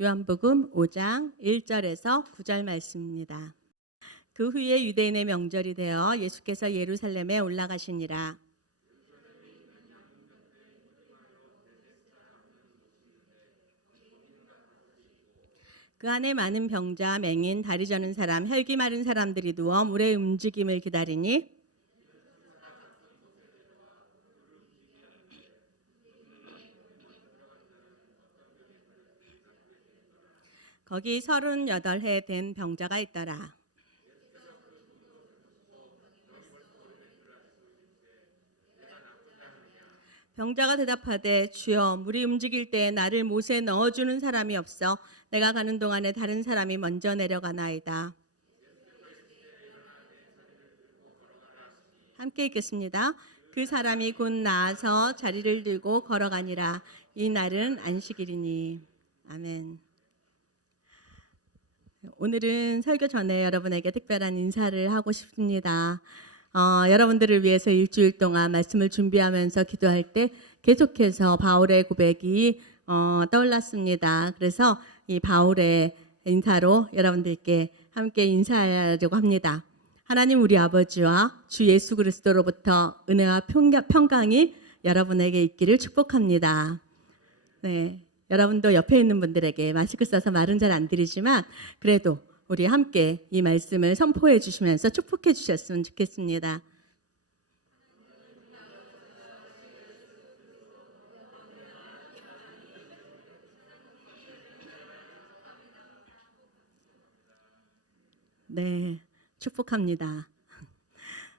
요한복음 5장 1절에서 9절 말씀입니다. 그 후에 유대인의 명절이 되어 예수께서 예루살렘에 올라가시니라. 그 안에 많은 병자, 맹인, 다리 저는 사람, 혈기 마른 사람들이 누워 물의 움직임을 기다리니 거기 38해 된 병자가 있더라. 병자가 대답하되 주여 물이 움직일 때 나를 못에 넣어주는 사람이 없어 내가 가는 동안에 다른 사람이 먼저 내려가나이다. 함께 읽겠습니다. 그 사람이 곧 나아서 자리를 들고 걸어가니라. 이 날은 안식일이니. 아멘. 오늘은 설교 전에 여러분에게 특별한 인사를 하고 싶습니다. 여러분들을 위해서 일주일 동안 말씀을 준비하면서 기도할 때 계속해서 바울의 고백이 떠올랐습니다. 그래서 이 바울의 인사로 여러분들께 함께 인사하려고 합니다. 하나님 우리 아버지와 주 예수 그리스도로부터 은혜와 평강이 여러분에게 있기를 축복합니다. 네, 여러분도 옆에 있는 분들에게 마스크 써서 말은 잘 안 드리지만 그래도 우리 함께 이 말씀을 선포해 주시면서 축복해 주셨으면 좋겠습니다. 네, 축복합니다.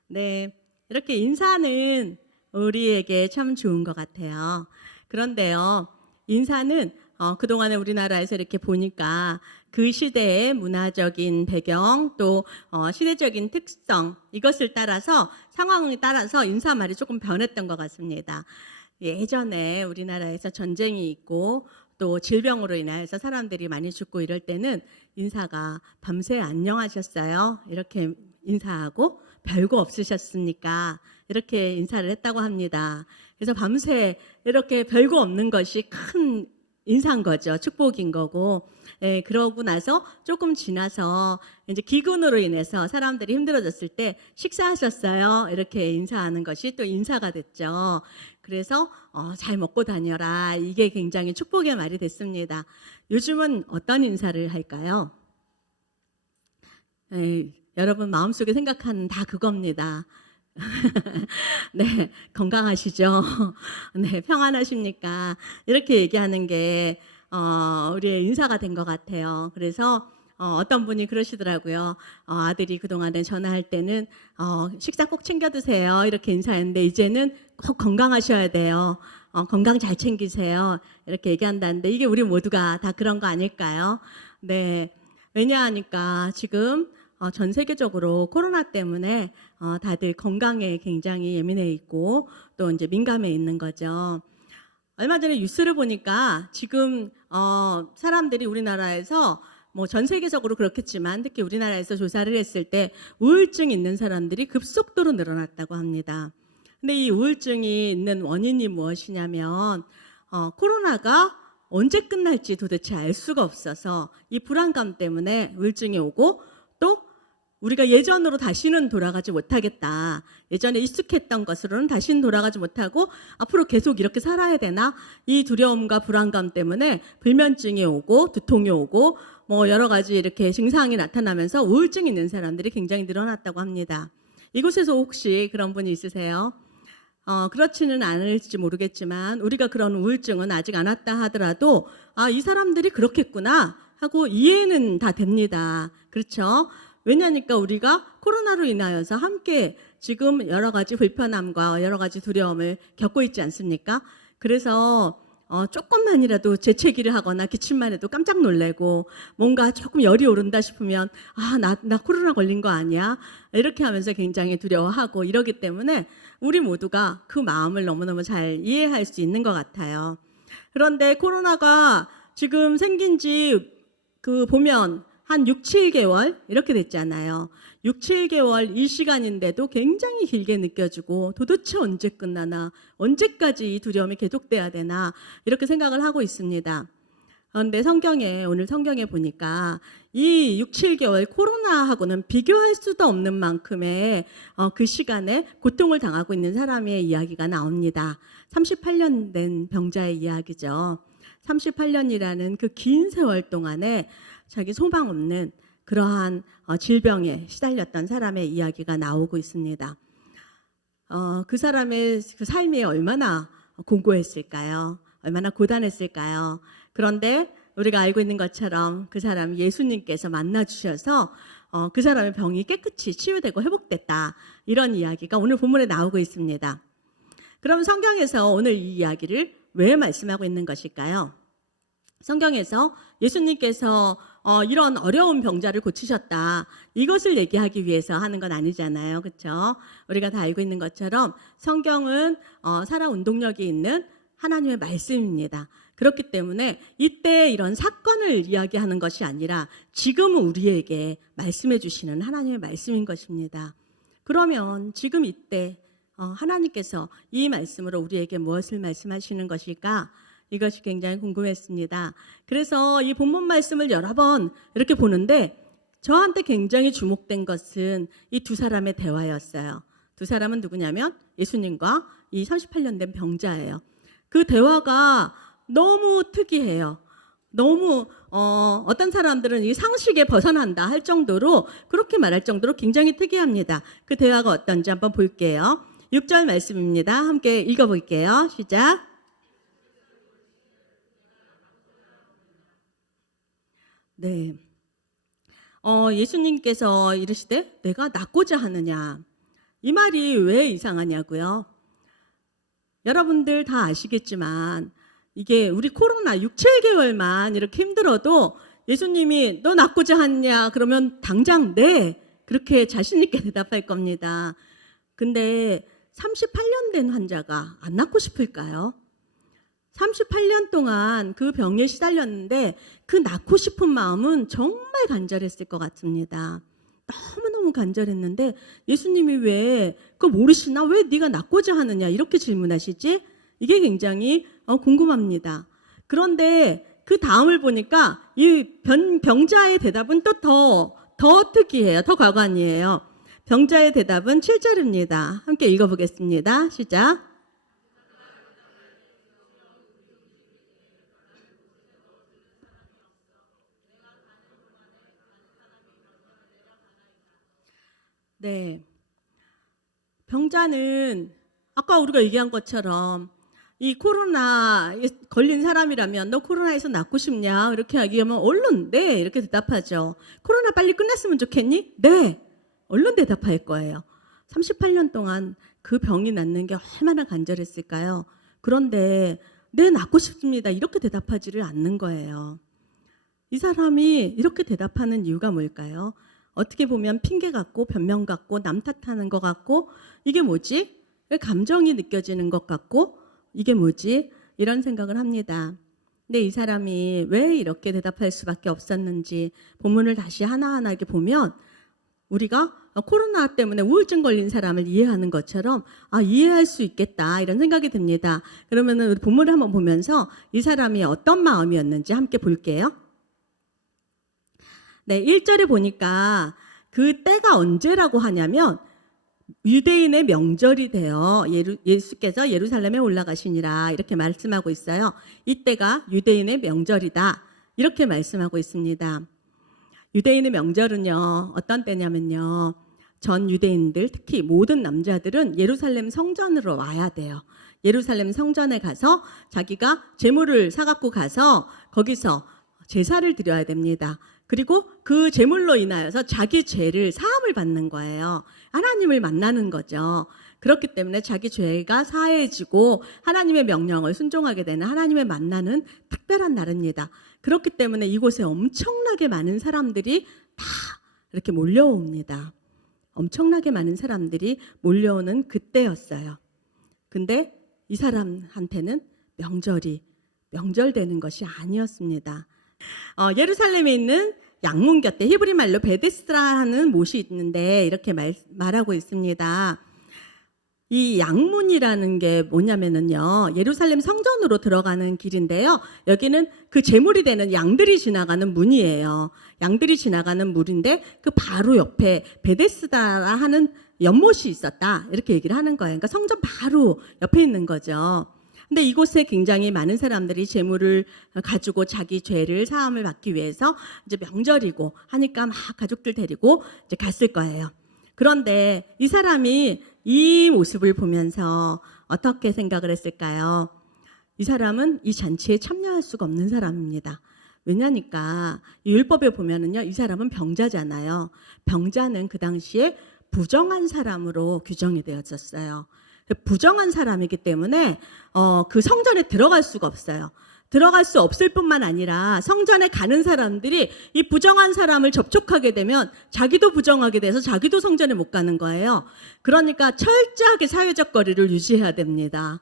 네, 이렇게 인사는 우리에게 참 좋은 것 같아요. 그런데요, 인사는 그동안에 우리나라에서 이렇게 보니까 그 시대의 문화적인 배경 또 시대적인 특성 이것을 따라서 상황에 따라서 인사말이 조금 변했던 것 같습니다. 예전에 우리나라에서 전쟁이 있고 또 질병으로 인해서 사람들이 많이 죽고 이럴 때는 인사가 밤새 안녕하셨어요 이렇게 인사하고 별거 없으셨습니까 이렇게 인사를 했다고 합니다. 그래서 밤새 이렇게 별거 없는 것이 큰 인사인 거죠. 축복인 거고. 예, 그러고 나서 조금 지나서 이제 기근으로 인해서 사람들이 힘들어졌을 때 식사하셨어요? 이렇게 인사하는 것이 또 인사가 됐죠. 그래서 잘 먹고 다녀라. 이게 굉장히 축복의 말이 됐습니다. 요즘은 어떤 인사를 할까요? 예, 여러분 마음속에 생각하는 다 그겁니다. 네, 건강하시죠? 네, 평안하십니까? 이렇게 얘기하는 게 우리의 인사가 된 것 같아요. 그래서 어떤 분이 그러시더라고요. 아들이 그동안에 전화할 때는 식사 꼭 챙겨 드세요. 이렇게 인사했는데 이제는 꼭 건강하셔야 돼요. 건강 잘 챙기세요. 이렇게 얘기한다는데 이게 우리 모두가 다 그런 거 아닐까요? 네, 왜냐하니까 지금 전 세계적으로 코로나 때문에 다들 건강에 굉장히 예민해 있고 또 이제 민감해 있는 거죠. 얼마 전에 뉴스를 보니까 지금 사람들이 우리나라에서 뭐 전 세계적으로 그렇겠지만 특히 우리나라에서 조사를 했을 때 우울증 있는 사람들이 급속도로 늘어났다고 합니다. 근데 이 우울증이 있는 원인이 무엇이냐면 코로나가 언제 끝날지 도대체 알 수가 없어서 이 불안감 때문에 우울증이 오고 또 우리가 예전으로 다시는 돌아가지 못하겠다. 예전에 익숙했던 것으로는 다시는 돌아가지 못하고 앞으로 계속 이렇게 살아야 되나? 이 두려움과 불안감 때문에 불면증이 오고 두통이 오고 뭐 여러 가지 이렇게 증상이 나타나면서 우울증이 있는 사람들이 굉장히 늘어났다고 합니다. 이곳에서 혹시 그런 분이 있으세요? 그렇지는 않을지 모르겠지만 우리가 그런 우울증은 아직 안 왔다 하더라도 이 사람들이 그렇겠구나 하고 이해는 다 됩니다. 그렇죠? 왜냐니까 우리가 코로나로 인하여서 함께 지금 여러 가지 불편함과 여러 가지 두려움을 겪고 있지 않습니까? 그래서 조금만이라도 재채기를 하거나 기침만 해도 깜짝 놀래고 뭔가 조금 열이 오른다 싶으면 나 코로나 걸린 거 아니야? 이렇게 하면서 굉장히 두려워하고 이러기 때문에 우리 모두가 그 마음을 너무너무 잘 이해할 수 있는 것 같아요. 그런데 코로나가 지금 생긴 지 보면 한 6, 7개월 이렇게 됐잖아요. 6, 7개월 이 시간인데도 굉장히 길게 느껴지고 도대체 언제 끝나나 언제까지 이 두려움이 계속돼야 되나 이렇게 생각을 하고 있습니다. 그런데 오늘 성경에 보니까 이 6, 7개월 코로나하고는 비교할 수도 없는 만큼의 그 시간에 고통을 당하고 있는 사람의 이야기가 나옵니다. 38년 된 병자의 이야기죠. 38년이라는 그 긴 세월 동안에 자기 소망 없는 그러한 질병에 시달렸던 사람의 이야기가 나오고 있습니다. 그 사람의 그 삶이 얼마나 공고했을까요? 얼마나 고단했을까요? 그런데 우리가 알고 있는 것처럼 그 사람 예수님께서 만나주셔서 그 사람의 병이 깨끗이 치유되고 회복됐다. 이런 이야기가 오늘 본문에 나오고 있습니다. 그럼 성경에서 오늘 이 이야기를 왜 말씀하고 있는 것일까요? 성경에서 예수님께서 이런 어려운 병자를 고치셨다. 이것을 얘기하기 위해서 하는 건 아니잖아요. 그렇죠? 우리가 다 알고 있는 것처럼 성경은 살아 운동력이 있는 하나님의 말씀입니다. 그렇기 때문에 이때 이런 사건을 이야기하는 것이 아니라 지금은 우리에게 말씀해 주시는 하나님의 말씀인 것입니다. 그러면 지금 이때 하나님께서 이 말씀으로 우리에게 무엇을 말씀하시는 것일까? 이것이 굉장히 궁금했습니다. 그래서 이 본문 말씀을 여러 번 이렇게 보는데 저한테 굉장히 주목된 것은 이 두 사람의 대화였어요. 두 사람은 누구냐면 예수님과 이 38년 된 병자예요. 그 대화가 너무 특이해요. 너무 어떤 사람들은 이 상식에 벗어난다 할 정도로 그렇게 말할 정도로 굉장히 특이합니다. 그 대화가 어떤지 한번 볼게요. 6절 말씀입니다. 함께 읽어볼게요. 시작. 네. 예수님께서 이르시되 내가 낫고자 하느냐. 이 말이 왜 이상하냐고요. 여러분들 다 아시겠지만 이게 우리 코로나 6, 7개월만 이렇게 힘들어도 예수님이 너 낫고자 하느냐 그러면 당장 네 그렇게 자신 있게 대답할 겁니다. 근데 38년 된 환자가 안 낫고 싶을까요? 38년 동안 그 병에 시달렸는데 그 낫고 싶은 마음은 정말 간절했을 것 같습니다. 너무너무 간절했는데 예수님이 왜 그거 모르시나? 왜 네가 낫고자 하느냐? 이렇게 질문하시지? 이게 굉장히 궁금합니다. 그런데 그 다음을 보니까 이 병자의 대답은 또 더 특이해요. 더 과관이에요. 병자의 대답은 7절입니다. 함께 읽어보겠습니다. 시작. 네. 병자는 아까 우리가 얘기한 것처럼 이 코로나에 걸린 사람이라면 너 코로나에서 낫고 싶냐? 이렇게 얘기하면 얼른 네 이렇게 대답하죠. 코로나 빨리 끝났으면 좋겠니? 네. 얼른 대답할 거예요. 38년 동안 그 병이 낫는 게 얼마나 간절했을까요? 그런데 네 낫고 싶습니다. 이렇게 대답하지를 않는 거예요. 이 사람이 이렇게 대답하는 이유가 뭘까요? 어떻게 보면 핑계 같고 변명 같고 남 탓하는 것 같고 이게 뭐지? 왜 감정이 느껴지는 것 같고 이게 뭐지? 이런 생각을 합니다. 근데 이 사람이 왜 이렇게 대답할 수밖에 없었는지 본문을 다시 하나하나 이렇게 보면 우리가 코로나 때문에 우울증 걸린 사람을 이해하는 것처럼 이해할 수 있겠다 이런 생각이 듭니다. 그러면은 본문을 한번 보면서 이 사람이 어떤 마음이었는지 함께 볼게요. 네, 1절에 보니까 그 때가 언제라고 하냐면 유대인의 명절이 되어 예수께서 예루살렘에 올라가시니라 이렇게 말씀하고 있어요. 이때가 유대인의 명절이다 이렇게 말씀하고 있습니다. 유대인의 명절은요 어떤 때냐면요 전 유대인들 특히 모든 남자들은 예루살렘 성전으로 와야 돼요. 예루살렘 성전에 가서 자기가 제물을 사갖고 가서 거기서 제사를 드려야 됩니다. 그리고 그 제물로 인하여서 자기 죄를 사함을 받는 거예요. 하나님을 만나는 거죠. 그렇기 때문에 자기 죄가 사해지고 하나님의 명령을 순종하게 되는 하나님을 만나는 특별한 날입니다. 그렇기 때문에 이곳에 엄청나게 많은 사람들이 다 이렇게 몰려옵니다. 엄청나게 많은 사람들이 몰려오는 그때였어요. 근데 이 사람한테는 명절되는 것이 아니었습니다. 예루살렘에 있는 양문 곁에 히브리 말로 베데스다라는 못이 있는데 이렇게 말하고 있습니다. 이 양문이라는 게 뭐냐면은요, 예루살렘 성전으로 들어가는 길인데요. 여기는 그 제물이 되는 양들이 지나가는 문이에요. 양들이 지나가는 문인데 그 바로 옆에 베데스다라 하는 연못이 있었다. 이렇게 얘기를 하는 거예요. 그러니까 성전 바로 옆에 있는 거죠. 근데 이곳에 굉장히 많은 사람들이 제물을 가지고 자기 죄를 사함을 받기 위해서 이제 명절이고 하니까 막 가족들 데리고 이제 갔을 거예요. 그런데 이 사람이 이 모습을 보면서 어떻게 생각을 했을까요? 이 사람은 이 잔치에 참여할 수가 없는 사람입니다. 왜냐니까 이 율법에 보면은요, 이 사람은 병자잖아요. 병자는 그 당시에 부정한 사람으로 규정이 되어졌어요. 부정한 사람이기 때문에 그 성전에 들어갈 수가 없어요. 들어갈 수 없을 뿐만 아니라 성전에 가는 사람들이 이 부정한 사람을 접촉하게 되면 자기도 부정하게 돼서 자기도 성전에 못 가는 거예요. 그러니까 철저하게 사회적 거리를 유지해야 됩니다.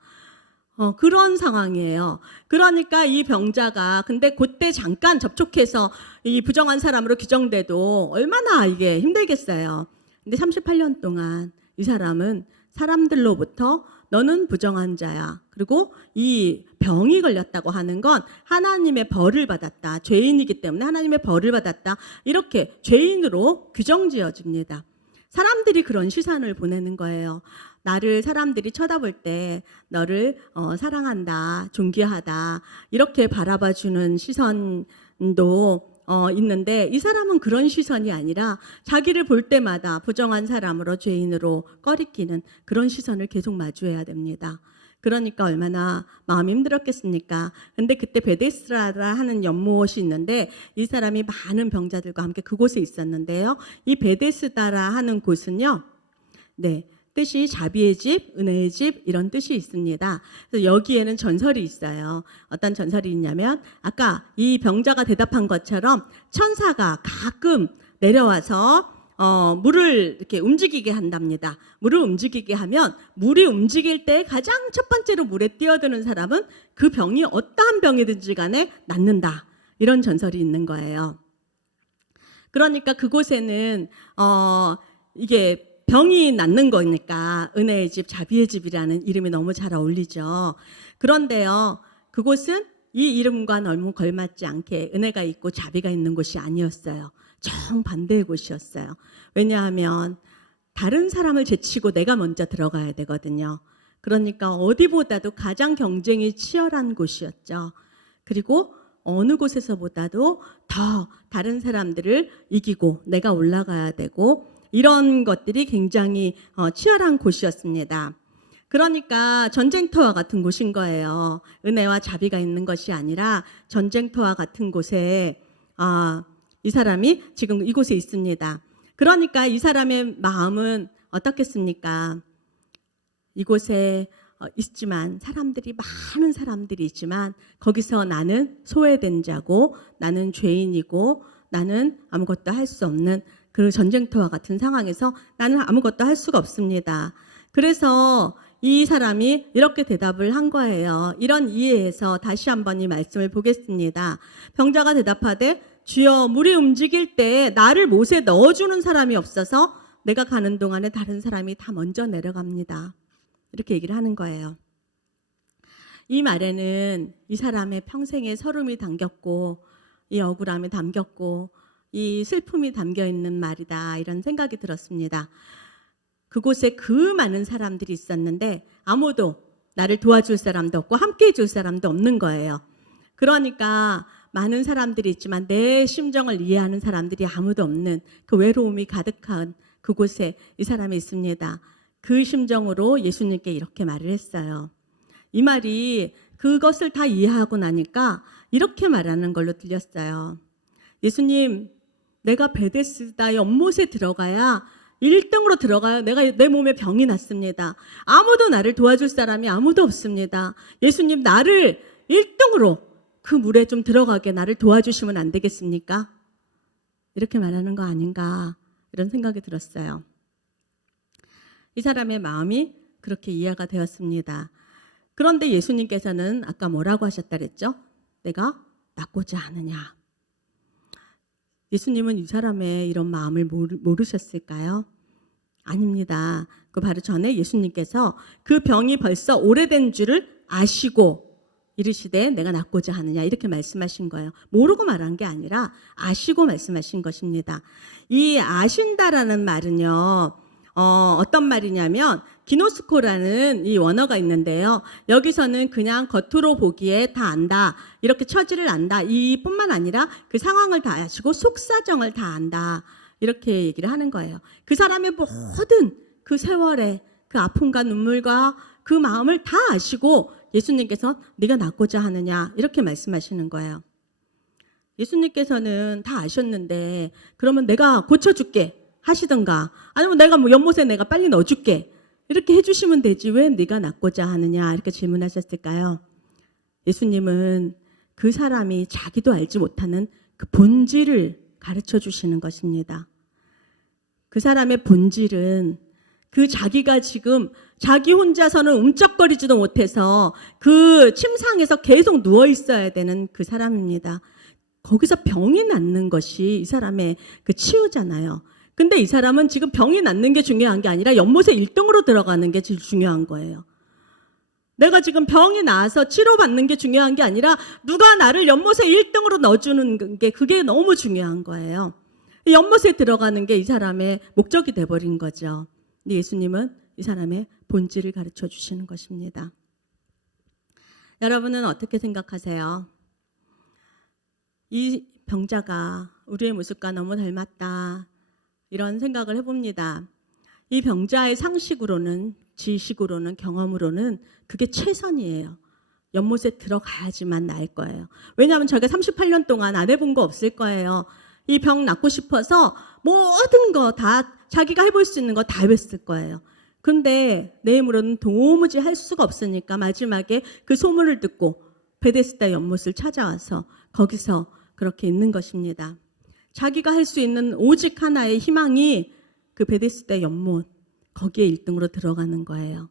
그런 상황이에요. 그러니까 이 병자가 근데 그때 잠깐 접촉해서 이 부정한 사람으로 규정돼도 얼마나 이게 힘들겠어요. 근데 38년 동안 이 사람은 사람들로부터 너는 부정한 자야. 그리고 이 병이 걸렸다고 하는 건 하나님의 벌을 받았다. 죄인이기 때문에 하나님의 벌을 받았다. 이렇게 죄인으로 규정지어집니다. 사람들이 그런 시선을 보내는 거예요. 나를 사람들이 쳐다볼 때 너를 사랑한다, 존귀하다 이렇게 바라봐주는 시선도 있는데 이 사람은 그런 시선이 아니라 자기를 볼 때마다 부정한 사람으로 죄인으로 꺼리끼는 그런 시선을 계속 마주해야 됩니다. 그러니까 얼마나 마음이 힘들었겠습니까? 근데 그때 베데스다라 하는 연못이 있는데 이 사람이 많은 병자들과 함께 그곳에 있었는데요. 이 베데스다라 하는 곳은요. 네. 뜻이 자비의 집, 은혜의 집 이런 뜻이 있습니다. 그래서 여기에는 전설이 있어요. 어떤 전설이 있냐면 아까 이 병자가 대답한 것처럼 천사가 가끔 내려와서 물을 이렇게 움직이게 한답니다. 물을 움직이게 하면 물이 움직일 때 가장 첫 번째로 물에 뛰어드는 사람은 그 병이 어떠한 병이든지 간에 낫는다. 이런 전설이 있는 거예요. 그러니까 그곳에는 이게 병이 낫는 거니까 은혜의 집, 자비의 집이라는 이름이 너무 잘 어울리죠. 그런데요, 그곳은 이 이름과 너무 걸맞지 않게 은혜가 있고 자비가 있는 곳이 아니었어요. 정반대의 곳이었어요. 왜냐하면 다른 사람을 제치고 내가 먼저 들어가야 되거든요. 그러니까 어디보다도 가장 경쟁이 치열한 곳이었죠. 그리고 어느 곳에서보다도 더 다른 사람들을 이기고 내가 올라가야 되고 이런 것들이 굉장히 치열한 곳이었습니다. 그러니까 전쟁터와 같은 곳인 거예요. 은혜와 자비가 있는 것이 아니라 전쟁터와 같은 곳에 이 사람이 지금 이곳에 있습니다. 그러니까 이 사람의 마음은 어떻겠습니까? 이곳에 있지만 많은 사람들이 있지만 거기서 나는 소외된 자고 나는 죄인이고 나는 아무것도 할 수 없는 그 전쟁터와 같은 상황에서 나는 아무것도 할 수가 없습니다. 그래서 이 사람이 이렇게 대답을 한 거예요. 이런 이해에서 다시 한번 이 말씀을 보겠습니다. 병자가 대답하되 주여 물이 움직일 때 나를 못에 넣어주는 사람이 없어서 내가 가는 동안에 다른 사람이 다 먼저 내려갑니다. 이렇게 얘기를 하는 거예요. 이 말에는 이 사람의 평생의 서름이 담겼고 이 억울함이 담겼고 이 슬픔이 담겨있는 말이다 이런 생각이 들었습니다. 그곳에 그 많은 사람들이 있었는데 아무도 나를 도와줄 사람도 없고 함께해 줄 사람도 없는 거예요. 그러니까 많은 사람들이 있지만 내 심정을 이해하는 사람들이 아무도 없는 그 외로움이 가득한 그곳에 이 사람이 있습니다. 그 심정으로 예수님께 이렇게 말을 했어요. 이 말이 그것을 다 이해하고 나니까 이렇게 말하는 걸로 들렸어요. 예수님, 내가 베데스다 연못에 들어가야 1등으로 들어가야 내 몸에 병이 났습니다. 아무도 나를 도와줄 사람이 아무도 없습니다. 예수님, 나를 1등으로 그 물에 좀 들어가게 나를 도와주시면 안 되겠습니까? 이렇게 말하는 거 아닌가 이런 생각이 들었어요. 이 사람의 마음이 그렇게 이해가 되었습니다. 그런데 예수님께서는 아까 뭐라고 하셨다 그랬죠? 내가 낫고자 하느냐. 예수님은 이 사람의 이런 마음을 모르셨을까요? 아닙니다. 그 바로 전에 예수님께서 그 병이 벌써 오래된 줄을 아시고 이르시되 내가 낫고자 하느냐 이렇게 말씀하신 거예요. 모르고 말한 게 아니라 아시고 말씀하신 것입니다. 이 아신다라는 말은요. 어떤 말이냐면 기노스코라는 이 원어가 있는데요. 여기서는 그냥 겉으로 보기에 다 안다. 이렇게 처지를 안다. 이뿐만 아니라 그 상황을 다 아시고 속사정을 다 안다. 이렇게 얘기를 하는 거예요. 그 사람의 모든 그 세월에 그 아픔과 눈물과 그 마음을 다 아시고 예수님께서 네가 낫고자 하느냐 이렇게 말씀하시는 거예요. 예수님께서는 다 아셨는데 그러면 내가 고쳐줄게 하시든가 아니면 내가 뭐 연못에 내가 빨리 넣어줄게 이렇게 해주시면 되지 왜 네가 낫고자 하느냐 이렇게 질문하셨을까요? 예수님은 그 사람이 자기도 알지 못하는 그 본질을 가르쳐 주시는 것입니다. 그 사람의 본질은 그 자기가 지금 자기 혼자서는 움쩍거리지도 못해서 그 침상에서 계속 누워 있어야 되는 그 사람입니다. 거기서 병이 낫는 것이 이 사람의 그 치유잖아요. 근데 이 사람은 지금 병이 낫는 게 중요한 게 아니라 연못에 1등으로 들어가는 게 제일 중요한 거예요. 내가 지금 병이 나아서 치료받는 게 중요한 게 아니라 누가 나를 연못에 1등으로 넣어주는 게 그게 너무 중요한 거예요. 연못에 들어가는 게 이 사람의 목적이 돼버린 거죠. 예수님은 이 사람의 본질을 가르쳐 주시는 것입니다. 여러분은 어떻게 생각하세요? 이 병자가 우리의 모습과 너무 닮았다. 이런 생각을 해봅니다. 이 병자의 상식으로는, 지식으로는, 경험으로는 그게 최선이에요. 연못에 들어가야지만 나을 거예요. 왜냐하면 저게 38년 동안 안 해본 거 없을 거예요. 이 병 낫고 싶어서 모든 거 다 자기가 해볼 수 있는 거 다 해봤을 거예요. 그런데 내 힘으로는 도무지 할 수가 없으니까 마지막에 그 소문을 듣고 베데스다 연못을 찾아와서 거기서 그렇게 있는 것입니다. 자기가 할 수 있는 오직 하나의 희망이 그 베데스다 연못 거기에 1등으로 들어가는 거예요.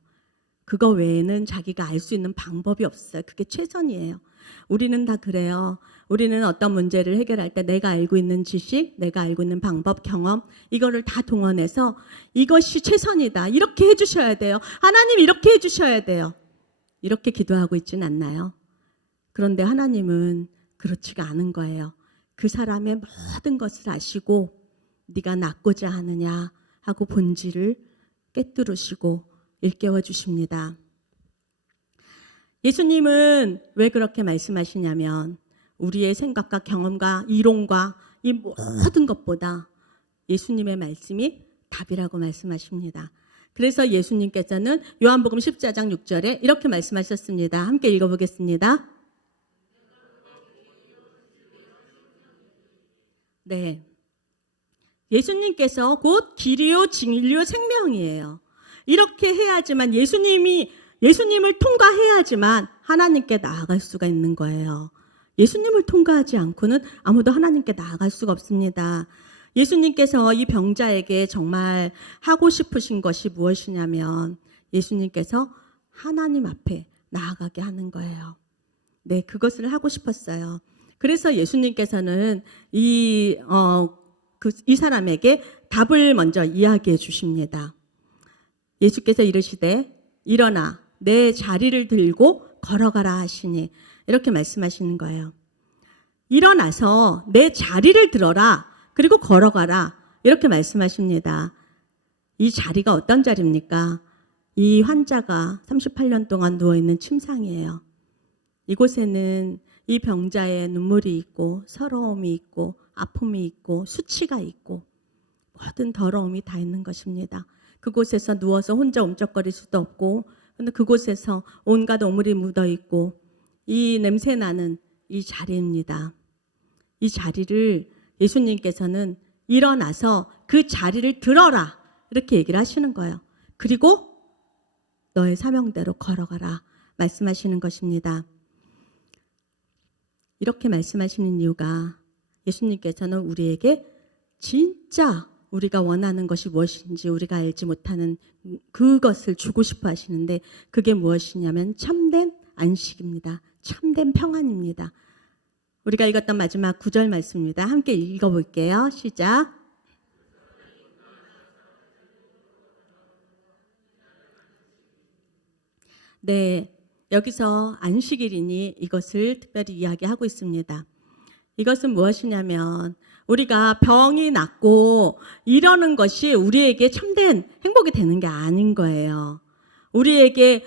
그거 외에는 자기가 알 수 있는 방법이 없어요. 그게 최선이에요. 우리는 다 그래요. 우리는 어떤 문제를 해결할 때 내가 알고 있는 지식, 내가 알고 있는 방법, 경험 이거를 다 동원해서 이것이 최선이다. 이렇게 해주셔야 돼요. 하나님 이렇게 해주셔야 돼요. 이렇게 기도하고 있지는 않나요? 그런데 하나님은 그렇지가 않은 거예요. 그 사람의 모든 것을 아시고 네가 낫고자 하느냐 하고 본질을 꿰뚫으시고 일깨워 주십니다. 예수님은 왜 그렇게 말씀하시냐면 우리의 생각과 경험과 이론과 이 모든 것보다 예수님의 말씀이 답이라고 말씀하십니다. 그래서 예수님께서는 요한복음 14장 6절에 이렇게 말씀하셨습니다. 함께 읽어보겠습니다. 네, 예수님께서 곧 길이요 진리요 생명이에요. 이렇게 해야지만 예수님을 통과해야지만 하나님께 나아갈 수가 있는 거예요. 예수님을 통과하지 않고는 아무도 하나님께 나아갈 수가 없습니다. 예수님께서 이 병자에게 정말 하고 싶으신 것이 무엇이냐면 예수님께서 하나님 앞에 나아가게 하는 거예요. 네, 그것을 하고 싶었어요. 그래서 예수님께서는 이 사람에게 답을 먼저 이야기해 주십니다. 예수께서 이르시되 일어나 내 자리를 들고 걸어가라 하시니 이렇게 말씀하시는 거예요. 일어나서 내 자리를 들어라 그리고 걸어가라 이렇게 말씀하십니다. 이 자리가 어떤 자리입니까? 이 환자가 38년 동안 누워있는 침상이에요. 이곳에는 이 병자의 눈물이 있고 서러움이 있고 아픔이 있고 수치가 있고 모든 더러움이 다 있는 것입니다. 그곳에서 누워서 혼자 움쩍거릴 수도 없고 근데 그곳에서 온갖 오물이 묻어있고 이 냄새나는 이 자리입니다. 이 자리를 예수님께서는 일어나서 그 자리를 들어라 이렇게 얘기를 하시는 거예요. 그리고 너의 사명대로 걸어가라 말씀하시는 것입니다. 이렇게 말씀하시는 이유가 예수님께서는 우리에게 진짜 우리가 원하는 것이 무엇인지 우리가 알지 못하는 그것을 주고 싶어 하시는데 그게 무엇이냐면 참된 안식입니다. 참된 평안입니다. 우리가 읽었던 마지막 9절 말씀입니다. 함께 읽어볼게요. 시작. 네, 여기서 안식일이니 이것을 특별히 이야기하고 있습니다. 이것은 무엇이냐면 우리가 병이 낫고 이러는 것이 우리에게 참된 행복이 되는 게 아닌 거예요. 우리에게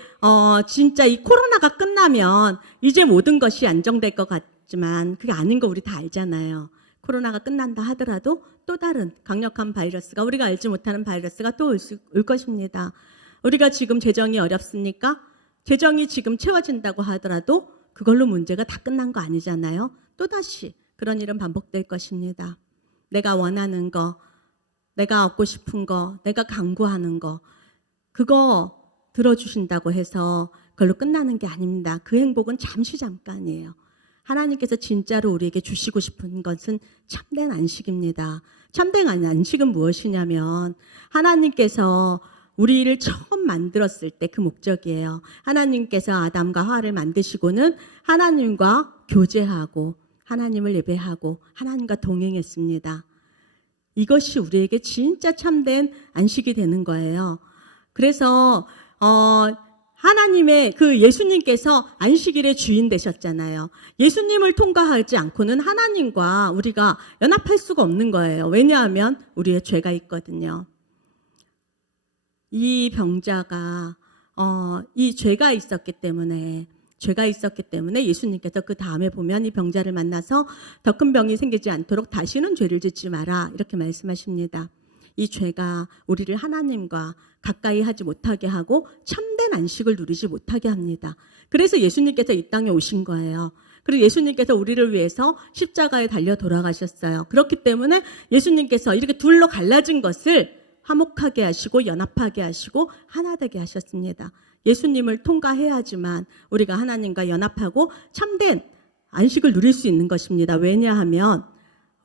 진짜 이 코로나가 끝나면 이제 모든 것이 안정될 것 같지만 그게 아닌 거 우리 다 알잖아요. 코로나가 끝난다 하더라도 또 다른 강력한 바이러스가 우리가 알지 못하는 바이러스가 또 올 것입니다. 우리가 지금 재정이 어렵습니까? 재정이 지금 채워진다고 하더라도 그걸로 문제가 다 끝난 거 아니잖아요. 또다시 그런 일은 반복될 것입니다. 내가 원하는 거, 내가 얻고 싶은 거, 내가 강구하는 거, 그거 들어주신다고 해서 그걸로 끝나는 게 아닙니다. 그 행복은 잠시 잠깐이에요. 하나님께서 진짜로 우리에게 주시고 싶은 것은 참된 안식입니다. 참된 안식은 무엇이냐면 하나님께서 우리를 처음 만들었을 때 그 목적이에요. 하나님께서 아담과 하와를 만드시고는 하나님과 교제하고 하나님을 예배하고 하나님과 동행했습니다. 이것이 우리에게 진짜 참된 안식이 되는 거예요. 그래서 하나님의 그 예수님께서 안식일의 주인 되셨잖아요. 예수님을 통과하지 않고는 하나님과 우리가 연합할 수가 없는 거예요. 왜냐하면 우리의 죄가 있거든요. 이 병자가 이 죄가 있었기 때문에 예수님께서 그 다음에 보면 이 병자를 만나서 더 큰 병이 생기지 않도록 다시는 죄를 짓지 마라 이렇게 말씀하십니다. 이 죄가 우리를 하나님과 가까이 하지 못하게 하고 참된 안식을 누리지 못하게 합니다. 그래서 예수님께서 이 땅에 오신 거예요. 그리고 예수님께서 우리를 위해서 십자가에 달려 돌아가셨어요. 그렇기 때문에 예수님께서 이렇게 둘로 갈라진 것을 화목하게 하시고 연합하게 하시고 하나 되게 하셨습니다. 예수님을 통과해야지만 우리가 하나님과 연합하고 참된 안식을 누릴 수 있는 것입니다. 왜냐하면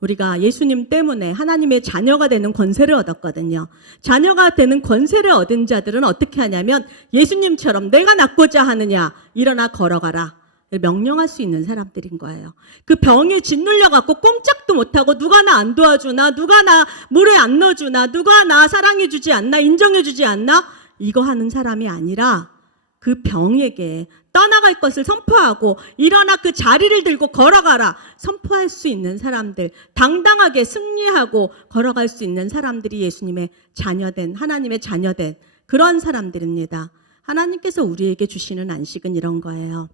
우리가 예수님 때문에 하나님의 자녀가 되는 권세를 얻었거든요. 자녀가 되는 권세를 얻은 자들은 어떻게 하냐면 예수님처럼 내가 낫고자 하느냐 일어나 걸어가라 명령할 수 있는 사람들인 거예요. 그 병에 짓눌려 갖고 꼼짝도 못하고 누가 나 안 도와주나, 누가 나 물에 안 넣어주나, 누가 나 사랑해 주지 않나, 인정해 주지 않나 이거 하는 사람이 아니라 그 병에게 떠나갈 것을 선포하고 일어나 그 자리를 들고 걸어가라 선포할 수 있는 사람들, 당당하게 승리하고 걸어갈 수 있는 사람들이 예수님의 자녀된, 하나님의 자녀된 그런 사람들입니다. 하나님께서 우리에게 주시는 안식은 이런 거예요.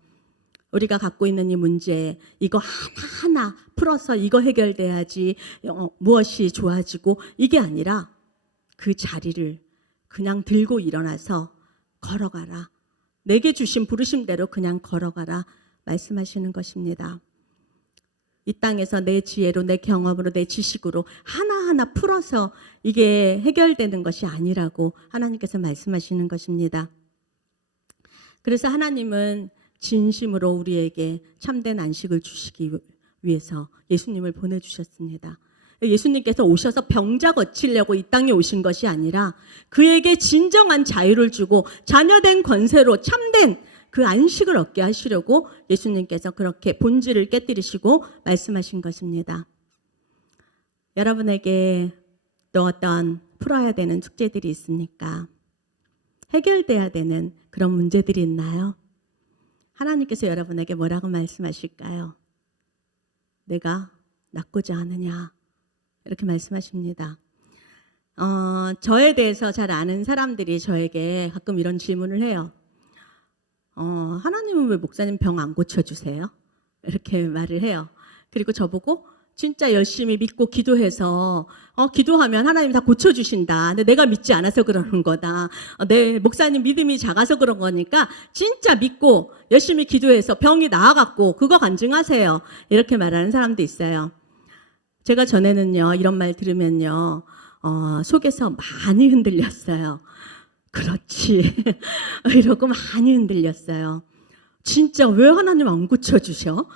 우리가 갖고 있는 이 문제, 이거 하나하나 풀어서 이거 해결돼야지 무엇이 좋아지고 이게 아니라 그 자리를 그냥 들고 일어나서 걸어가라. 내게 주신 부르심대로 그냥 걸어가라 말씀하시는 것입니다. 이 땅에서 내 지혜로, 내 경험으로, 내 지식으로 하나하나 풀어서 이게 해결되는 것이 아니라고 하나님께서 말씀하시는 것입니다. 그래서 하나님은 진심으로 우리에게 참된 안식을 주시기 위해서 예수님을 보내주셨습니다. 예수님께서 오셔서 병자 고치려고 이 땅에 오신 것이 아니라 그에게 진정한 자유를 주고 자녀된 권세로 참된 그 안식을 얻게 하시려고 예수님께서 그렇게 본질을 깨뜨리시고 말씀하신 것입니다. 여러분에게 또 어떤 풀어야 되는 숙제들이 있습니까? 해결돼야 되는 그런 문제들이 있나요? 하나님께서 여러분에게 뭐라고 말씀하실까요? 내가 낫고자 하느냐? 이렇게 말씀하십니다. 저에 대해서 잘 아는 사람들이 저에게 가끔 이런 질문을 해요. 하나님은 왜 목사님 병 안 고쳐주세요? 이렇게 말을 해요. 그리고 저보고 진짜 열심히 믿고 기도해서 기도하면 하나님 다 고쳐주신다. 근데 내가 믿지 않아서 그러는 거다. 내 목사님 믿음이 작아서 그런 거니까 진짜 믿고 열심히 기도해서 병이 나아갔고 그거 간증하세요. 이렇게 말하는 사람도 있어요. 제가 전에는요 이런 말 들으면요 속에서 많이 흔들렸어요. 그렇지 이러고 많이 흔들렸어요. 진짜 왜 하나님 안 고쳐주셔?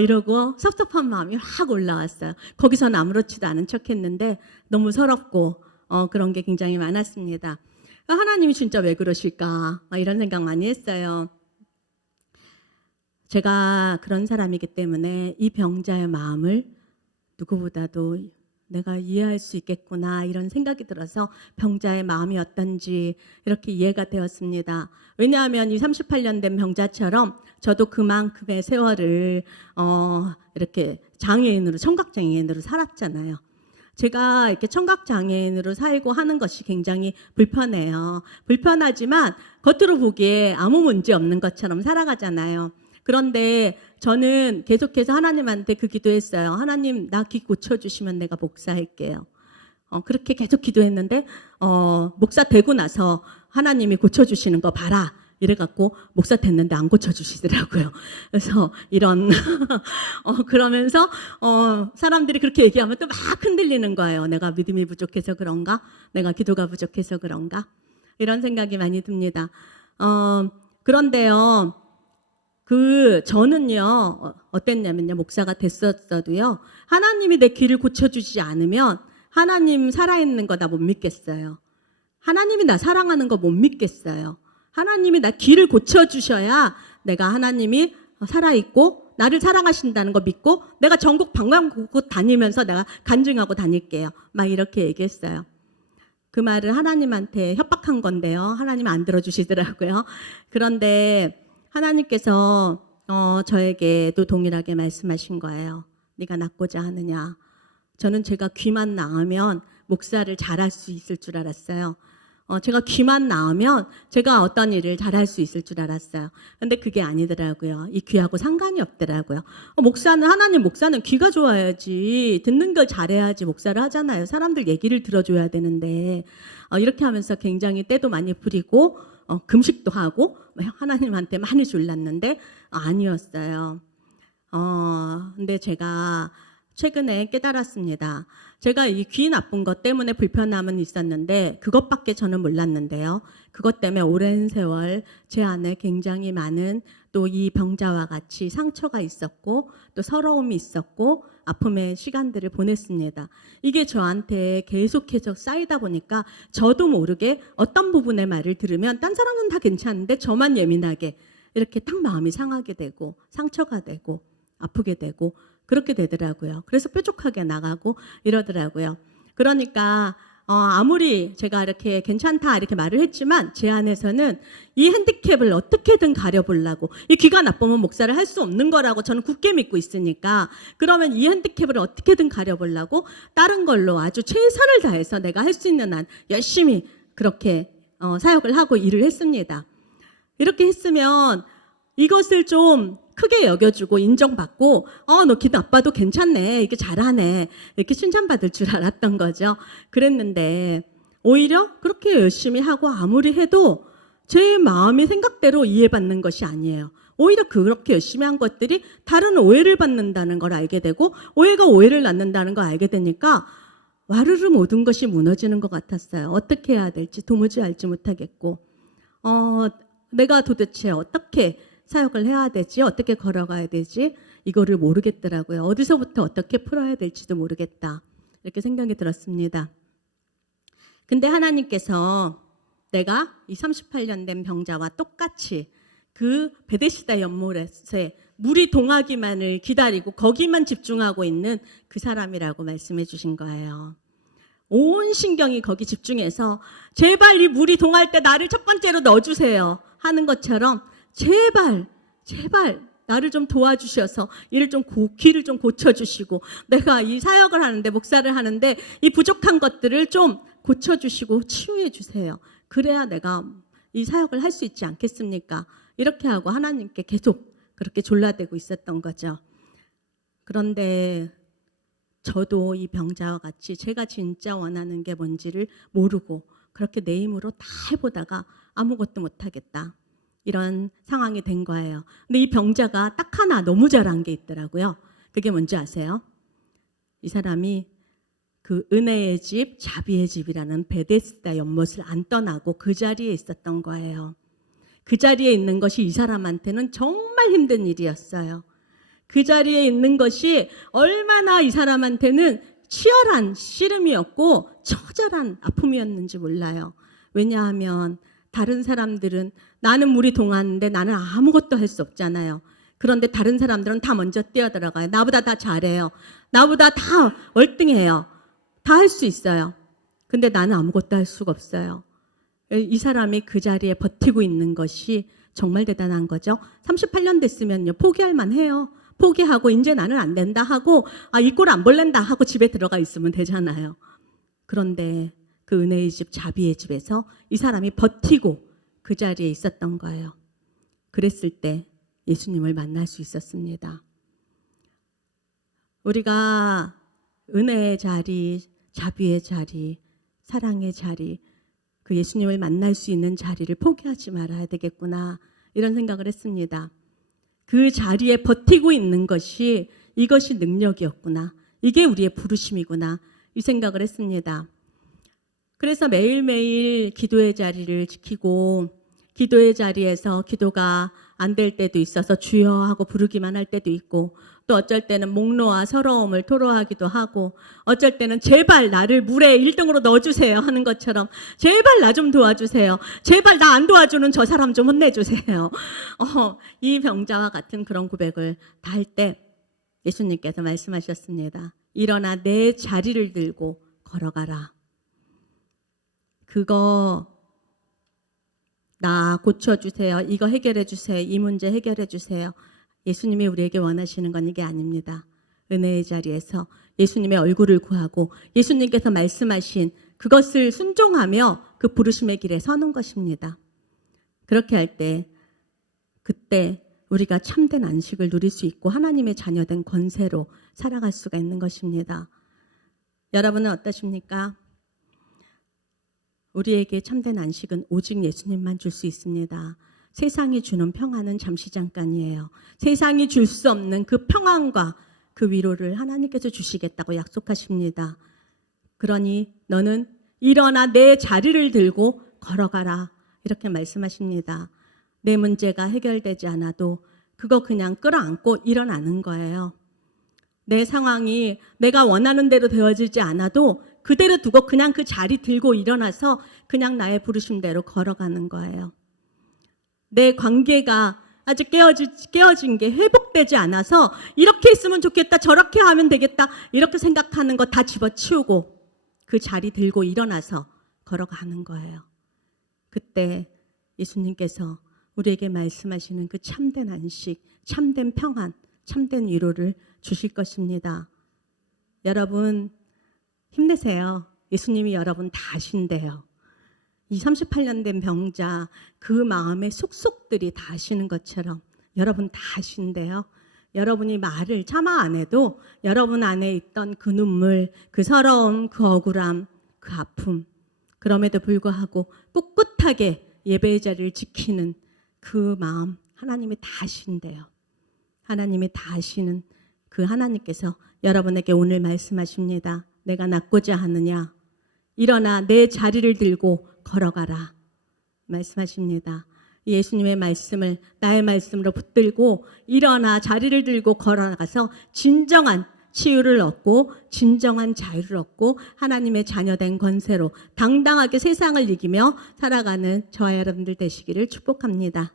이러고 섭섭한 마음이 확 올라왔어요. 거기서는 아무렇지도 않은 척했는데 너무 서럽고 그런 게 굉장히 많았습니다. 하나님이 진짜 왜 그러실까? 이런 생각 많이 했어요. 제가 그런 사람이기 때문에 이 병자의 마음을 누구보다도 내가 이해할 수 있겠구나 이런 생각이 들어서 병자의 마음이 어떤지 이렇게 이해가 되었습니다. 왜냐하면 이 38년 된 병자처럼 저도 그만큼의 세월을 이렇게 장애인으로 청각장애인으로 살았잖아요. 제가 이렇게 청각장애인으로 살고 하는 것이 굉장히 불편해요. 불편하지만 겉으로 보기에 아무 문제 없는 것처럼 살아가잖아요. 그런데 저는 계속해서 하나님한테 그 기도했어요. 하나님, 나 귀 고쳐주시면 내가 목사할게요. 그렇게 계속 기도했는데 목사 되고 나서 하나님이 고쳐주시는 거 봐라. 이래갖고 목사 됐는데 안 고쳐주시더라고요. 그래서 이런 그러면서 사람들이 그렇게 얘기하면 또 막 흔들리는 거예요. 내가 믿음이 부족해서 그런가? 내가 기도가 부족해서 그런가? 이런 생각이 많이 듭니다. 그런데요. 저는요, 어땠냐면요, 목사가 됐었어도요, 하나님이 내 귀를 고쳐주지 않으면 하나님 살아있는 거 나 못 믿겠어요. 하나님이 나 사랑하는 거 못 믿겠어요. 하나님이 나 귀를 고쳐주셔야 내가 하나님이 살아있고 나를 사랑하신다는 거 믿고 내가 전국 방방곡곡 다니면서 내가 간증하고 다닐게요. 막 이렇게 얘기했어요. 그 말을 하나님한테 협박한 건데요. 하나님 안 들어주시더라고요. 그런데 하나님께서 저에게도 동일하게 말씀하신 거예요. 네가 낫고자 하느냐. 저는 제가 귀만 나으면 목사를 잘할 수 있을 줄 알았어요. 제가 귀만 나으면 제가 어떤 일을 잘할 수 있을 줄 알았어요. 근데 그게 아니더라고요. 이 귀하고 상관이 없더라고요. 하나님 목사는 귀가 좋아야지, 듣는 걸 잘해야지 목사를 하잖아요. 사람들 얘기를 들어줘야 되는데 이렇게 하면서 굉장히 때도 많이 부리고 금식도 하고 하나님한테 많이 졸랐는데 아니었어요. 근데 제가 최근에 깨달았습니다. 제가 이 귀 나쁜 것 때문에 불편함은 있었는데 그것밖에 저는 몰랐는데요. 그것 때문에 오랜 세월 제 안에 굉장히 많은 또 이 병자와 같이 상처가 있었고 또 서러움이 있었고 아픔의 시간들을 보냈습니다. 이게 저한테 계속해서 쌓이다 보니까 저도 모르게 어떤 부분의 말을 들으면 딴 사람은 다 괜찮은데 저만 예민하게 이렇게 탁 마음이 상하게 되고 상처가 되고 아프게 되고 그렇게 되더라고요. 그래서 뾰족하게 나가고 이러더라고요. 그러니까 아무리 제가 이렇게 괜찮다 이렇게 말을 했지만 제 안에서는 이 핸디캡을 어떻게든 가려보려고, 이 귀가 나쁘면 목사를 할 수 없는 거라고 저는 굳게 믿고 있으니까 그러면 이 핸디캡을 어떻게든 가려보려고 다른 걸로 아주 최선을 다해서 내가 할 수 있는 한 열심히 그렇게 사역을 하고 일을 했습니다. 이렇게 했으면 이것을 좀 크게 여겨주고 인정받고 너 귀 나빠도 괜찮네, 이렇게 잘하네, 이렇게 칭찬받을 줄 알았던 거죠. 그랬는데 오히려 그렇게 열심히 하고 아무리 해도 제 마음이 생각대로 이해받는 것이 아니에요. 오히려 그렇게 열심히 한 것들이 다른 오해를 받는다는 걸 알게 되고 오해가 오해를 낳는다는 걸 알게 되니까 와르르 모든 것이 무너지는 것 같았어요. 어떻게 해야 될지 도무지 알지 못하겠고 내가 도대체 어떻게 사역을 해야 되지? 어떻게 걸어가야 되지? 이거를 모르겠더라고요. 어디서부터 어떻게 풀어야 될지도 모르겠다. 이렇게 생각이 들었습니다. 근데 하나님께서 내가 이 38년 된 병자와 똑같이 그 베데시다 연못에 물이 동하기만을 기다리고 거기만 집중하고 있는 그 사람이라고 말씀해 주신 거예요. 온 신경이 거기 집중해서 제발 이 물이 동할 때 나를 첫 번째로 넣어주세요 하는 것처럼 제발 나를 좀 도와주셔서 이를 좀 귀를 좀 고쳐주시고 내가 이 사역을 하는데 목사를 하는데 이 부족한 것들을 좀 고쳐주시고 치유해 주세요. 그래야 내가 이 사역을 할 수 있지 않겠습니까? 이렇게 하고 하나님께 계속 그렇게 졸라대고 있었던 거죠. 그런데 저도 이 병자와 같이 제가 진짜 원하는 게 뭔지를 모르고 그렇게 내 힘으로 다 해보다가 아무것도 못하겠다. 이런 상황이 된 거예요. 근데 이 병자가 딱 하나 너무 잘한 게 있더라고요. 그게 뭔지 아세요? 이 사람이 그 은혜의 집, 자비의 집이라는 베데스다 연못을 안 떠나고 그 자리에 있었던 거예요. 그 자리에 있는 것이 이 사람한테는 정말 힘든 일이었어요. 그 자리에 있는 것이 얼마나 이 사람한테는 치열한 씨름이었고 처절한 아픔이었는지 몰라요. 왜냐하면 다른 사람들은 나는 물이 동하는데 나는 아무것도 할 수 없잖아요. 그런데 다른 사람들은 다 먼저 뛰어들어가요. 나보다 다 잘해요. 나보다 다 월등해요. 다 할 수 있어요. 근데 나는 아무것도 할 수가 없어요. 이 사람이 그 자리에 버티고 있는 것이 정말 대단한 거죠. 38년 됐으면요, 포기할 만해요. 포기하고 이제 나는 안 된다 하고 이 꼴 안 볼랜다 하고 집에 들어가 있으면 되잖아요. 그런데 그 은혜의 집, 자비의 집에서 이 사람이 버티고 그 자리에 있었던 거예요. 그랬을 때 예수님을 만날 수 있었습니다. 우리가 은혜의 자리, 자비의 자리, 사랑의 자리, 그 예수님을 만날 수 있는 자리를 포기하지 말아야 되겠구나, 이런 생각을 했습니다. 그 자리에 버티고 있는 것이, 이것이 능력이었구나, 이게 우리의 부르심이구나, 이 생각을 했습니다. 그래서 매일매일 기도의 자리를 지키고, 기도의 자리에서 기도가 안 될 때도 있어서 주여 하고 부르기만 할 때도 있고, 또 어쩔 때는 목노와 서러움을 토로하기도 하고, 어쩔 때는 제발 나를 물에 1등으로 넣어주세요 하는 것처럼 제발 나 좀 도와주세요, 제발 나 안 도와주는 저 사람 좀 혼내주세요. 이 병자와 같은 그런 고백을 다 할 때 예수님께서 말씀하셨습니다. 일어나 내 자리를 들고 걸어가라. 그거 나 고쳐주세요, 이거 해결해주세요, 이 문제 해결해주세요. 예수님이 우리에게 원하시는 건 이게 아닙니다. 은혜의 자리에서 예수님의 얼굴을 구하고 예수님께서 말씀하신 그것을 순종하며 그 부르심의 길에 서는 것입니다. 그렇게 할 때, 그때 우리가 참된 안식을 누릴 수 있고 하나님의 자녀된 권세로 살아갈 수가 있는 것입니다. 여러분은 어떠십니까? 우리에게 참된 안식은 오직 예수님만 줄 수 있습니다. 세상이 주는 평안은 잠시 잠깐이에요. 세상이 줄 수 없는 그 평안과 그 위로를 하나님께서 주시겠다고 약속하십니다. 그러니 너는 일어나 내 자리를 들고 걸어가라, 이렇게 말씀하십니다. 내 문제가 해결되지 않아도 그거 그냥 끌어안고 일어나는 거예요. 내 상황이 내가 원하는 대로 되어지지 않아도 그대로 두고 그냥 그 자리 들고 일어나서 그냥 나의 부르심대로 걸어가는 거예요. 내 관계가 아직 깨어진 게 회복되지 않아서 이렇게 있으면 좋겠다, 저렇게 하면 되겠다, 이렇게 생각하는 거 다 집어치우고 그 자리 들고 일어나서 걸어가는 거예요. 그때 예수님께서 우리에게 말씀하시는 그 참된 안식, 참된 평안, 참된 위로를 주실 것입니다. 여러분 힘내세요. 예수님이 여러분 다 아신대요. 이 38년 된 병자, 그 마음의 속속들이 다 아시는 것처럼 여러분 다 아신대요. 여러분이 말을 차마 안 해도 여러분 안에 있던 그 눈물, 그 서러움, 그 억울함, 그 아픔, 그럼에도 불구하고 꿋꿋하게 예배의 자리를 지키는 그 마음, 하나님이 다 아신대요. 하나님이 다 아시는 그 하나님께서 여러분에게 오늘 말씀하십니다. 내가 낫고자 하느냐? 일어나 내 자리를 들고 걸어가라, 말씀하십니다. 예수님의 말씀을 나의 말씀으로 붙들고 일어나 자리를 들고 걸어가서 진정한 치유를 얻고 진정한 자유를 얻고 하나님의 자녀된 권세로 당당하게 세상을 이기며 살아가는 저와 여러분들 되시기를 축복합니다.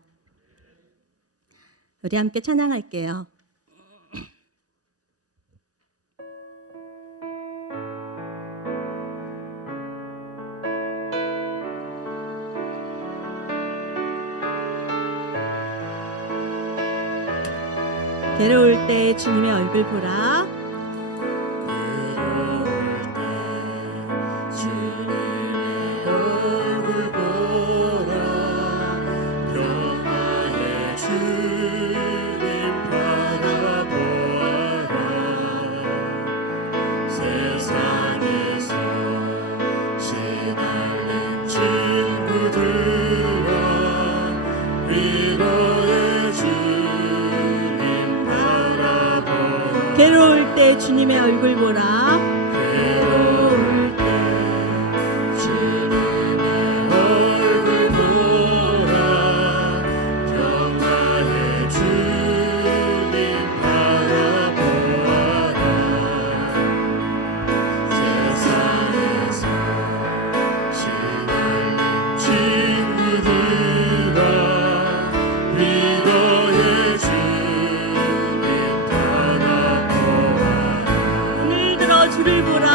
우리 함께 찬양할게요. 괴로울 때 주님의 얼굴 보라. 괴로울 때 주님의 얼굴 보라. 평화의 주님 바라보아라. 세상에서 시달린 친구들아 위로의 주님 괴로울 때 주님의 얼굴 보라. 괴로울 때 주님의 얼굴 보라. 평화의 주님 바라보아라. 세상에서 시달린 친구들아 위로의 주님 바라보아라. 눈을 들어 주를 보라.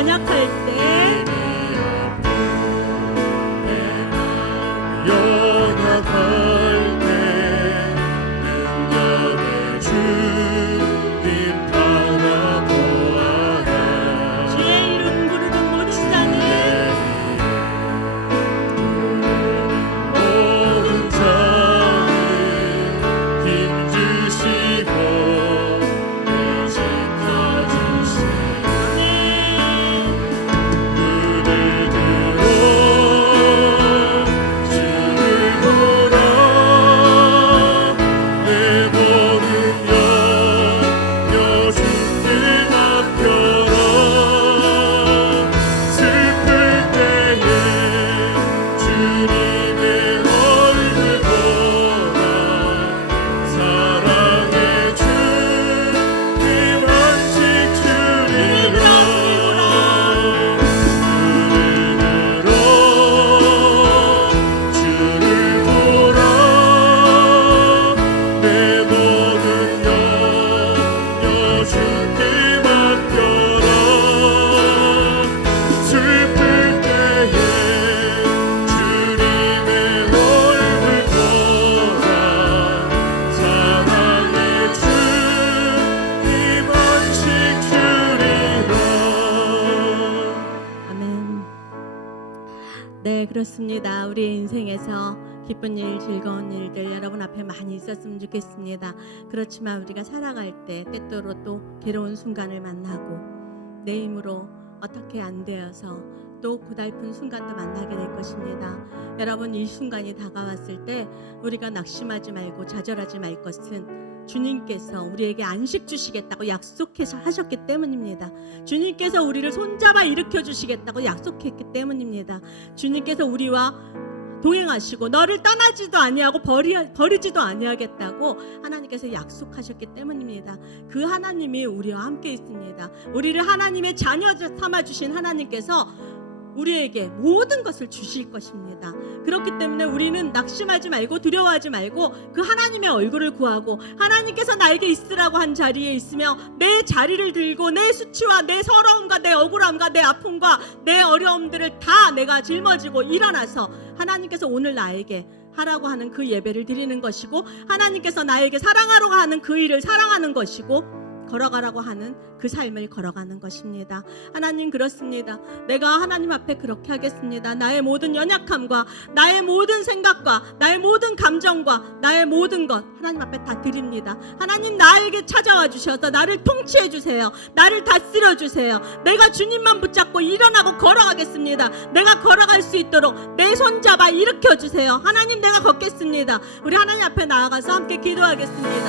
연약할 때 연약할 때 능력의 주님 바라보아라. 주의 이름 부르는 모든 자는 모든 자는 힘주시고 지켜주시고 눈을 들어 주를 보라. 내 모든 염려 주께 맡겨라. 슬플 때에 주님의 얼굴 보라. 사랑의 주님 한식 주리라. 눈을 들어 주를 보라. 내 모든 염려 주께 맡겨라. 슬플 때에 주님의 얼굴 보라. 사랑의 주님 한식 주리라. 아멘. 네, 그렇습니다. 우리의 인생에서 기쁜 일, 즐거운 일들 여러분 앞에 많이 있었으면 좋겠습니다. 그렇지만 우리가 살아갈 때 때때로 또 괴로운 순간을 만나고 내 힘으로 어떻게 안 되어서 또 고달픈 순간도 만나게 될 것입니다. 여러분, 이 순간이 다가왔을 때 우리가 낙심하지 말고 좌절하지 말 것은 주님께서 우리에게 안식 주시겠다고 약속해서 하셨기 때문입니다. 주님께서 우리를 손잡아 일으켜 주시겠다고 약속했기 때문입니다. 주님께서 우리와 동행하시고 너를 떠나지도 아니하고 버리지도 아니하겠다고 하나님께서 약속하셨기 때문입니다. 그 하나님이 우리와 함께 있습니다. 우리를 하나님의 자녀 삼아 주신 하나님께서 우리에게 모든 것을 주실 것입니다. 그렇기 때문에 우리는 낙심하지 말고 두려워하지 말고 그 하나님의 얼굴을 구하고 하나님께서 나에게 있으라고 한 자리에 있으며 내 자리를 들고 내 수치와 내 서러움과 내 억울함과 내 아픔과 내 어려움들을 다 내가 짊어지고 일어나서 하나님께서 오늘 나에게 하라고 하는 그 예배를 드리는 것이고 하나님께서 나에게 사랑하라고 하는 그 일을 사랑하는 것이고 걸어가라고 하는 그 삶을 걸어가는 것입니다. 하나님, 그렇습니다. 내가 하나님 앞에 그렇게 하겠습니다. 나의 모든 연약함과 나의 모든 생각과 나의 모든 감정과 나의 모든 것 하나님 앞에 다 드립니다. 하나님, 나에게 찾아와 주셔서 나를 통치해 주세요. 나를 다스려 주세요. 내가 주님만 붙잡고 일어나고 걸어가겠습니다. 내가 걸어갈 수 있도록 내 손 잡아 일으켜 주세요. 하나님, 내가 걷겠습니다. 우리 하나님 앞에 나아가서 함께 기도하겠습니다.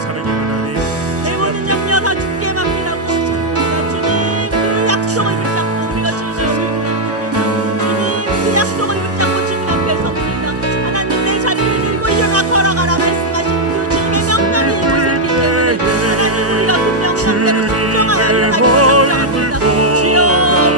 사랑의 하나님, 내 모든 염려 다 주께 맡기라고 하셨습니다. 주님, 그 약속을 붙잡고 우리가 주님의 얼굴을 주님, 그 약속을 붙잡고 주님 앞에 섭니다. 하나님, 내 자리를 들고 일어나 걸어가라 말씀하신 그 주님의 명령이 이곳에 있기 때문에 하나님, 우리가 그 명령대로 순종하는 하나님을 부탁합니다. 주여,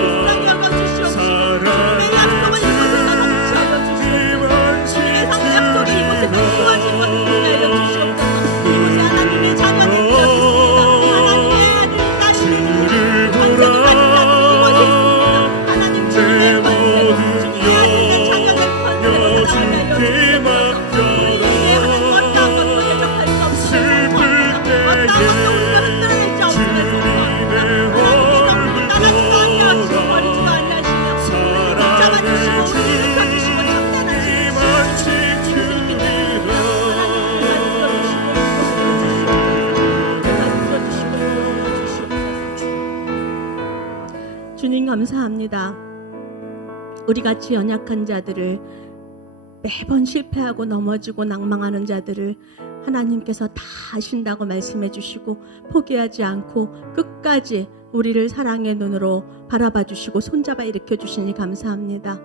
불쌍히 여겨주시옵시고 주님의 약속을 이곳에서 성취 알려주시옵소서. 주님의 약속이 이곳에서 이루어진 것을 우리가 알려주시옵소서. 이곳에 하나님의 자녀들 되었습니다. 하나님의 아들, 딸들이 완전히 가진다는 이곳에 있습니다. 하나님, 주님의 권세, 주님의 아들의 자녀들 권세로 살아가게 주께 하여주시옵소서. 우리에게 하나님 어떠한 것도 대적할 수 없으시옵소서. 어떠한 것도 우리를 끌어낼 수 없으시옵소서. 하나님께서 우리를 떠나지도 아니하시고 버리지도 아니하시며 우리를 붙잡아주시고 우리를 일으켜주시고 첨단하시고 주님, 감사합니다. 우리 같이 연약한 자들을 매번 실패하고 넘어지고 낭망하는 자들을 하나님께서 다 아신다고 말씀해 주시고 포기하지 않고 끝까지 우리를 사랑의 눈으로 바라봐 주시고 손잡아 일으켜 주시니 감사합니다.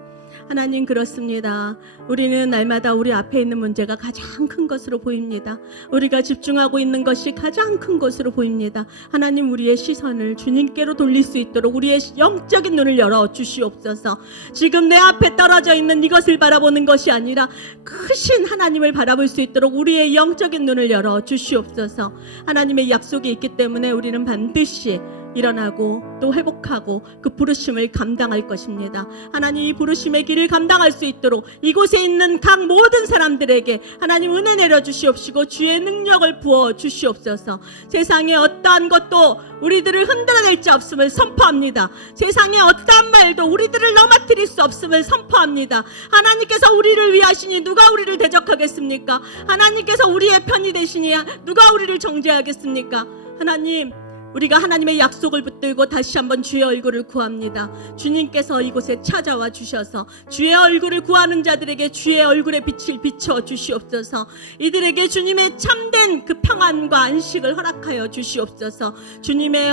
하나님, 그렇습니다. 우리는 날마다 우리 앞에 있는 문제가 가장 큰 것으로 보입니다. 우리가 집중하고 있는 것이 가장 큰 것으로 보입니다. 하나님, 우리의 시선을 주님께로 돌릴 수 있도록 우리의 영적인 눈을 열어 주시옵소서. 지금 내 앞에 떨어져 있는 이것을 바라보는 것이 아니라 크신 하나님을 바라볼 수 있도록 우리의 영적인 눈을 열어 주시옵소서. 하나님의 약속이 있기 때문에 우리는 반드시 일어나고 또 회복하고 그 부르심을 감당할 것입니다. 하나님 이 부르심의 길을 감당할 수 있도록 이곳에 있는 각 모든 사람들에게 하나님 은혜 내려 주시옵시고 주의 능력을 부어 주시옵소서. 세상에 어떠한 것도 우리들을 흔들어낼 자 없음을 선포합니다. 세상에 어떠한 말도 우리들을 넘어뜨릴 수 없음을 선포합니다. 하나님께서 우리를 위하시니 누가 우리를 대적하겠습니까? 하나님께서 우리의 편이 되시니 누가 우리를 정죄하겠습니까? 하나님, 우리가 하나님의 약속을 붙들고 다시 한번 주의 얼굴을 구합니다. 주님께서 이곳에 찾아와 주셔서 주의 얼굴을 구하는 자들에게 주의 얼굴의 빛을 비춰 주시옵소서. 이들에게 주님의 참된 그 평안과 안식을 허락하여 주시옵소서. 주님의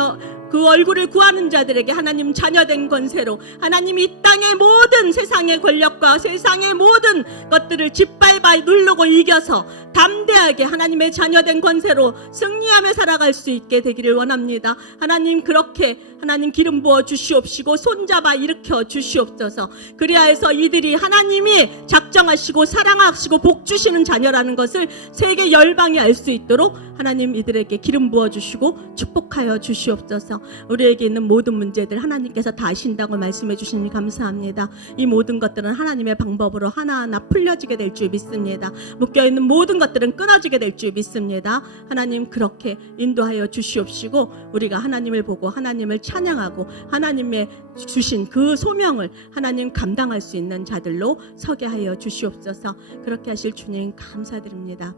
그 얼굴을 구하는 자들에게 하나님 자녀된 권세로 하나님 이 땅의 모든 세상의 권력과 세상의 모든 것들을 짓밟아 누르고 이겨서 담대하게 하나님의 자녀된 권세로 승리하며 살아갈 수 있게 되기를 원합니다. 하나님 그렇게 하나님 기름 부어 주시옵시고 손잡아 일으켜 주시옵소서. 그리하여서 이들이 하나님이 작정하시고 사랑하시고 복 주시는 자녀라는 것을 세계 열방이 알 수 있도록 하나님 이들에게 기름 부어 주시고 축복하여 주시옵소서. 우리에게 있는 모든 문제들 하나님께서 다 아신다고 말씀해 주시니 감사합니다. 이 모든 것들은 하나님의 방법으로 하나하나 풀려지게 될 줄 믿습니다. 묶여있는 모든 것들은 끊어지게 될 줄 믿습니다. 하나님 그렇게 인도하여 주시옵시고 우리가 하나님을 보고 하나님을 찬양하고 하나님의 주신 그 소명을 하나님 감당할 수 있는 자들로 서게 하여 주시옵소서. 그렇게 하실 주님 감사드립니다.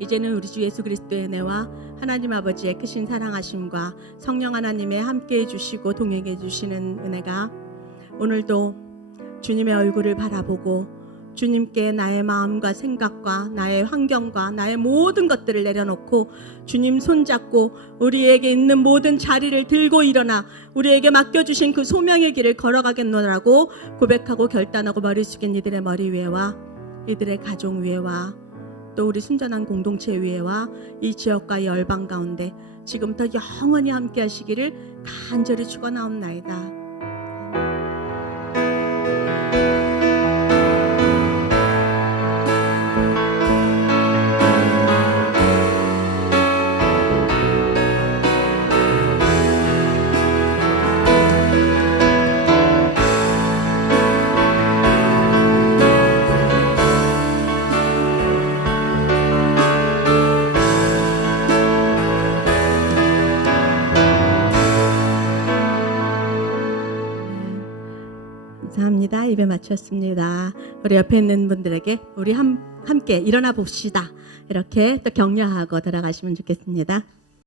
이제는 우리 주 예수 그리스도의 은혜와 하나님 아버지의 크신 사랑하심과 성령 하나님의 함께해 주시고 동행해 주시는 은혜가 오늘도 주님의 얼굴을 바라보고 주님께 나의 마음과 생각과 나의 환경과 나의 모든 것들을 내려놓고 주님 손잡고 우리에게 있는 모든 자리를 들고 일어나 우리에게 맡겨주신 그 소명의 길을 걸어가겠노라고 고백하고 결단하고 머리 숙인 이들의 머리 위에와 이들의 가족 위에와 또 우리 순전한 공동체 위에와 이 지역과 열방 가운데 지금부터 영원히 함께 하시기를 간절히 축원하옵나이다. 감사합니다. 입에 맞췄습니다. 우리 옆에 있는 분들에게 우리 함께 일어나 봅시다. 이렇게 또 격려하고 들어가시면 좋겠습니다.